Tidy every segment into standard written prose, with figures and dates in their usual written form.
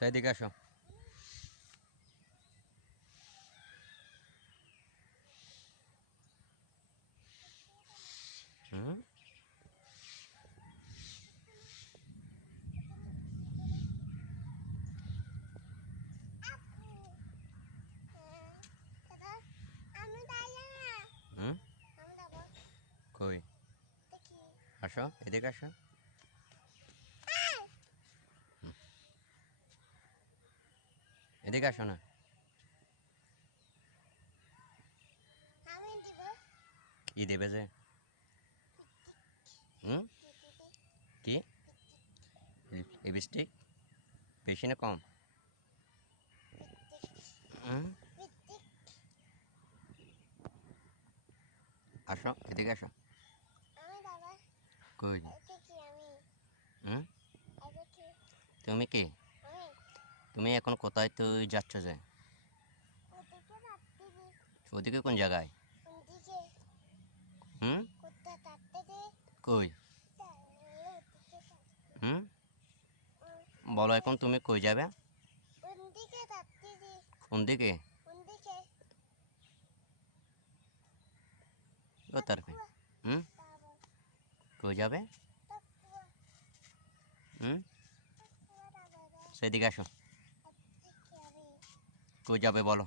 এদিকে আসো। হুম হুম কই আসো, এদিকে আসো। এদিকে আসো না। কি দেবে যে? হুম কি লিপস্টিক? বেশি না কম? হুম আসো, এদিকে আসো। কই? হুম তুমি কি? তুমি এখন কোথায় তুই যাচ্ছ যে? ওদিকে কোন জায়গায়? হুম কই? হুম বলো এখন তুমি কই যাবে? কোন দিকে? ও তার হুম কই যাবে? হুম সেদিকে আসো। কই যাবে বলো?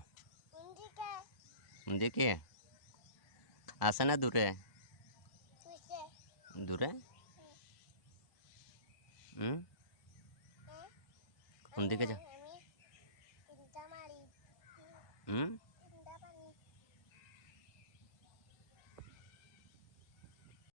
কোন দিকে? আসে না দূরে? দূরে? হুম কোন দিকে যা